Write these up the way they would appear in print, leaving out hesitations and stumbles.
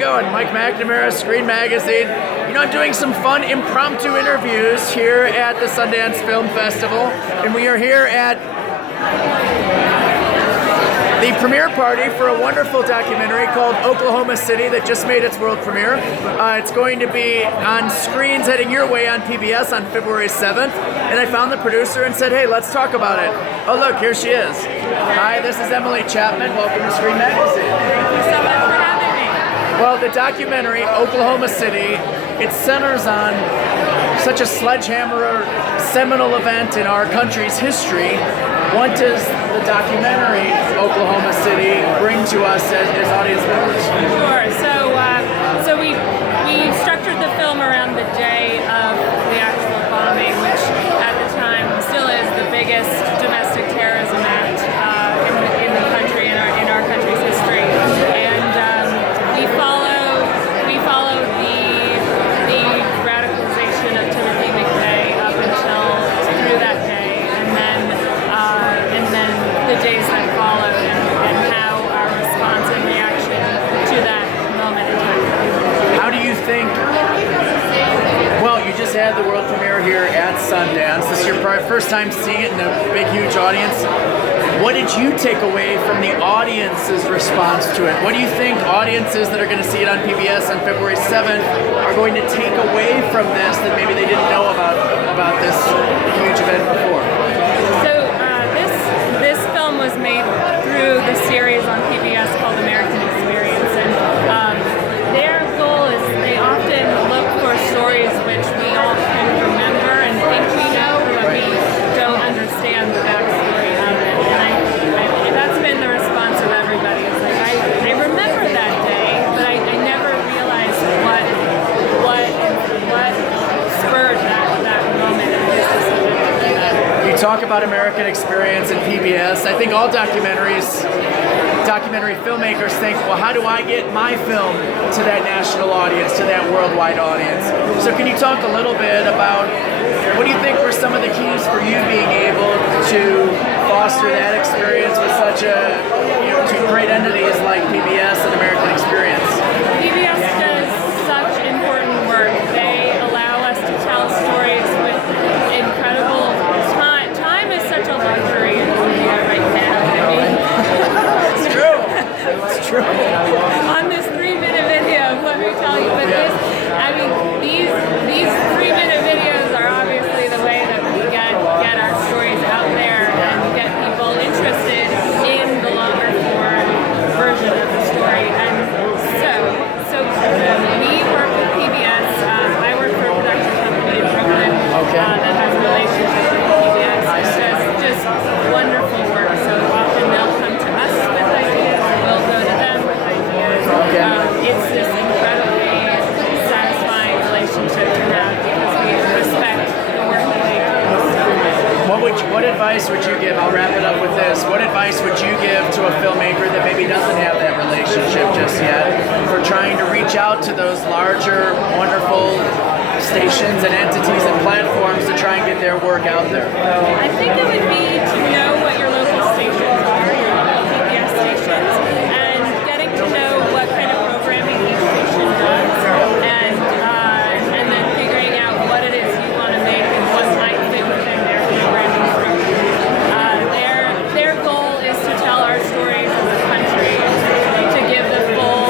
going? Mike McNamara, Screen Magazine. You know, I'm doing some fun impromptu interviews here at the Sundance Film Festival, and we are here at the premiere party for a wonderful documentary called Oklahoma City that just made its world premiere. It's going to be on screens heading your way on PBS on February 7th, and I found the producer and said, hey, let's talk about it. Oh, look, here she is. Hi, this is Emily Chapman. Welcome to Screen Magazine. Thank you so much for having me. Well, the documentary, Oklahoma City, it centers on such a sledgehammer seminal event in our country's history. What does the documentary Oklahoma City bring to us as audience members? Sure. So we structured the film around the day of the actual bombing, which at the time still is the biggest domestic terrorism act in the country, in our country's history. And we follow the radicalization of Timothy McVeigh up until through that day, and then the days that followed, and how our response and reaction to that moment in time. How do you think, well, you just had the world premiere here at Sundance. This is your first time seeing it in a big, huge audience. What did you take away from the audience's response to it? What do you think audiences that are going to see it on PBS on February 7th are going to take away from this that maybe they didn't know about this huge event before? So this film was made through the series on PBS called American Experience, and their goal is they often look for stories which we all can remember and think we know, but we don't understand the backstory of it. And that's been the response of everybody. It's like, I remember that day, but I never realized what spurred that moment and his decision to do that. You talk about American Experience and PBS. I think all documentary filmmakers think, well, how do I get my film to that national audience, to that worldwide audience? So can you talk a little bit about what do you think were some of the keys for you being able to foster that experience with such two great entities like PBS and American Experience? PBS does such important work. They allow us to tell stories with incredible time. Time is such a luxury in media right now. I mean, it's true. It's true. On this 3-minute video, let me tell you, but these 3-minute videos are obviously the way that we get our stories out there and get people interested in the longer form version of the story. And so we work with PBS. I work for a production company in Brooklyn that has a relationship with PBS. It's just wonderful work. So often they'll come to us with ideas, we'll go to them with ideas. It's this incredibly satisfying relationship to have because we respect the work that they do. What advice would you give? I'll wrap it up with this. What advice would you give to a filmmaker that maybe doesn't have that relationship just yet for trying to reach out to those larger, wonderful stations and entities and platforms to try and get their work out there? I think it would be to know what your local stations are, your local PBS stations, and getting to know what kind of programming each station does, and then figuring out what it is you want to make and what might fit within their programming structure. Their goal is to tell our stories as a country, to give the full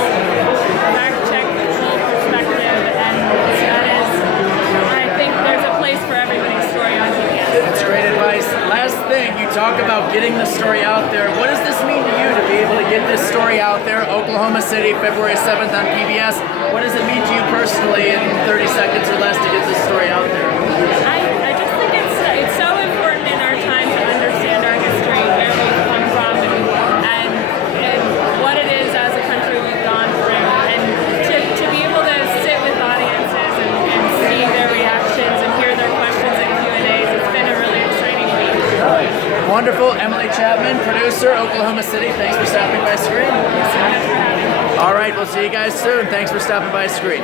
fact check, the full perspective, and that is, I think there's a place for everybody's story on PBS. That's great advice. Last thing, you talk about getting the story out there. What does this mean to you to be able to get this story out there? Oklahoma City, February 7th on PBS. What does it mean to you personally in 30 seconds or less to get this story out there? I just think it's so important in our time to understand our history, where we've come from, and what it is as a country we've gone through, and to be able to sit with audiences and see their reactions and hear their questions and Q&As. It's been a really exciting week. Wonderful. Emily Chapman, producer, Oklahoma City. Thanks for stopping by Screen. Thanks so much for having me. All right, we'll see you guys soon. Thanks for stopping by Screen.